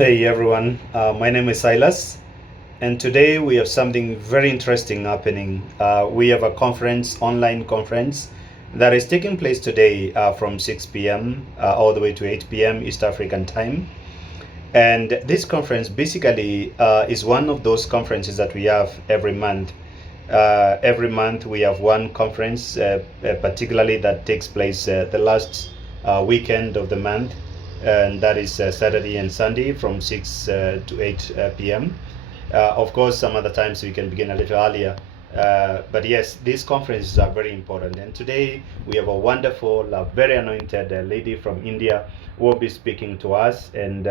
Hey everyone, my name is Silas, and today we have something very interesting happening. We have a conference, online conference, that is taking place today from 6 p.m. All the way to 8 p.m. East African time. And this conference basically is one of those conferences that we have every month. Every month we have one conference, particularly that takes place the last weekend of the month, and that is Saturday and Sunday from 6 to 8 p.m. Of course, some other times we can begin a little earlier. But yes, these conferences are very important. And today we have a wonderful, very anointed lady from India who will be speaking to us and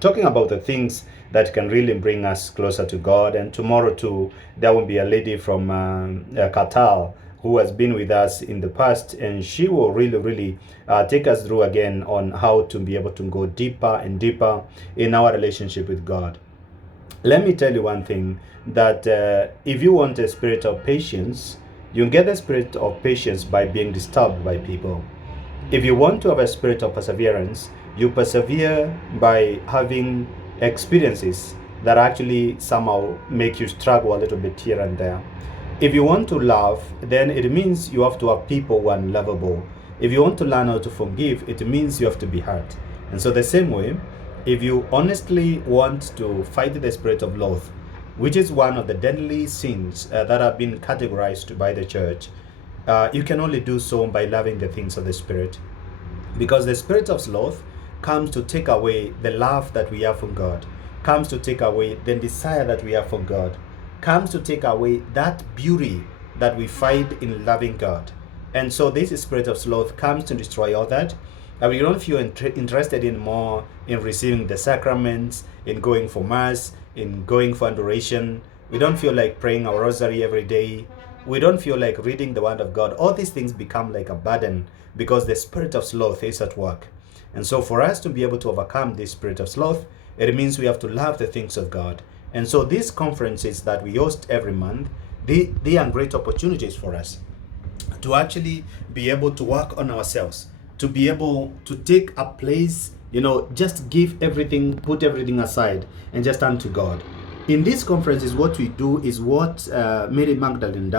talking about the things that can really bring us closer to God. And tomorrow, too, there will be a lady from Qatar who has been with us in the past, and she will really take us through again on how to be able to go deeper and deeper in our relationship with God. Let me tell you one thing, that if you want a spirit of patience, you get the spirit of patience by being disturbed by people. If you want to have a spirit of perseverance, you persevere by having experiences that actually somehow make you struggle a little bit here and there. If you want to love, then it means you have to have people who are lovable. If you want to learn how to forgive, it means you have to be hurt. And so, the same way, if you honestly want to fight the spirit of loath, which is one of the deadly sins that have been categorized by the church, you can only do so by loving the things of the Spirit. Because the spirit of sloth comes to take away the love that we have for God, comes to take away the desire that we have for God, comes to take away that beauty that we find in loving God. And so this spirit of sloth comes to destroy all that. And we don't feel interested in more in receiving the sacraments, in going for mass, in going for adoration. We don't feel like praying our rosary every day. We don't feel like reading the word of God. All these things become like a burden because the spirit of sloth is at work. And so for us to be able to overcome this spirit of sloth, it means we have to love the things of God. And so these conferences that we host every month, they are great opportunities for us to actually be able to work on ourselves, to be able to take a place, just give everything, put everything aside, and just turn to God. In these conferences, what we do is what Mary Magdalene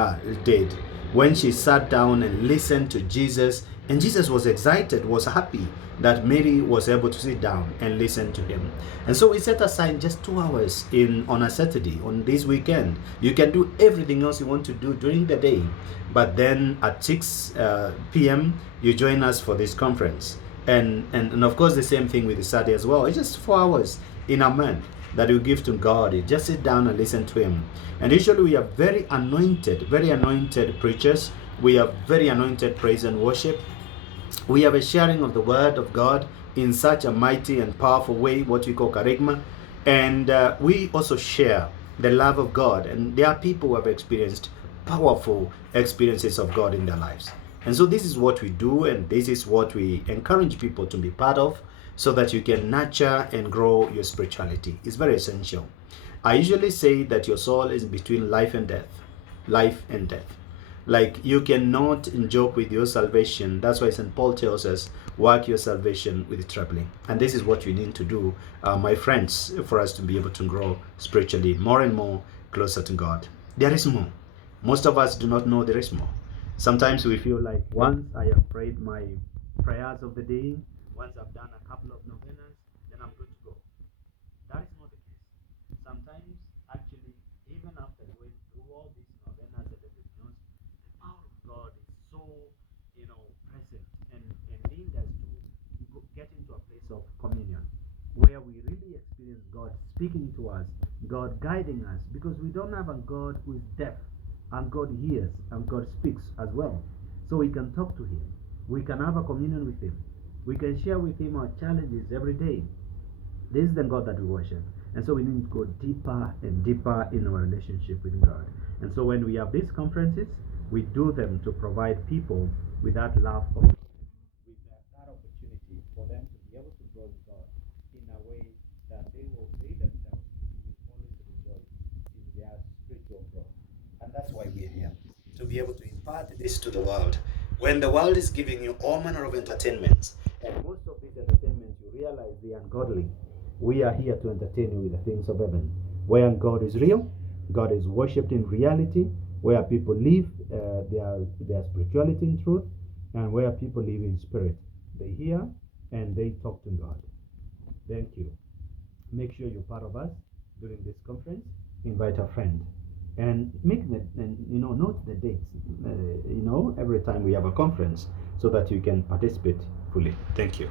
did when she sat down and listened to Jesus. And Jesus was excited, was happy that Mary was able to sit down and listen to him. And so we set aside just 2 hours on a Saturday, on this weekend. You can do everything else you want to do during the day. But then at 6 p.m., you join us for this conference. And of course, the same thing with the Saturday as well. It's just 4 hours in a month that you give to God. You just sit down and listen to him. And usually we have very anointed preachers. We have very anointed praise and worship. We have a sharing of the word of God in such a mighty and powerful way, what we call charisma. And we also share the love of God. And there are people who have experienced powerful experiences of God in their lives. And so this is what we do, and this is what we encourage people to be part of, so that you can nurture and grow your spirituality. It's very essential. I usually say that your soul is between life and death. Life and death. Like, you cannot joke with your salvation. That's why St. Paul tells us, work your salvation with trembling. And this is what we need to do, my friends, for us to be able to grow spiritually more and more closer to God. There is more. Most of us do not know there is more. Sometimes we feel like, once I have prayed my prayers of the day, once I've done a couple of novenas, then I'm good to go. That is not the case. Sometimes, actually, even after going through all these novenas and everything else, the power of God is so, present and lead us to get into a place of communion where we really experience God speaking to us, God guiding us, because we don't have a God who is deaf, and God hears and God speaks as well. So we can talk to him. We can have a communion with him. We can share with him our challenges every day. This is the God that we worship. And so we need to go deeper and deeper in our relationship with God. And so when we have these conferences, we do them to provide people with that love of God, with that opportunity for them to be able to grow with God in a way that they themselves will always rejoice in their spiritual growth. And that's why we're here, to be able to impart this to the world. When the world is giving you all manner of entertainments, and most of these entertainments you realize they are ungodly, We are here to entertain you with the things of heaven, where God is real, God is worshipped in reality, where people live their spirituality in truth, and where people live in spirit. They hear and they talk to God. Thank you. Make sure you're part of us during this conference. Invite a friend and make the, and note the dates. Every time we have a conference, so that you can participate fully. Thank you.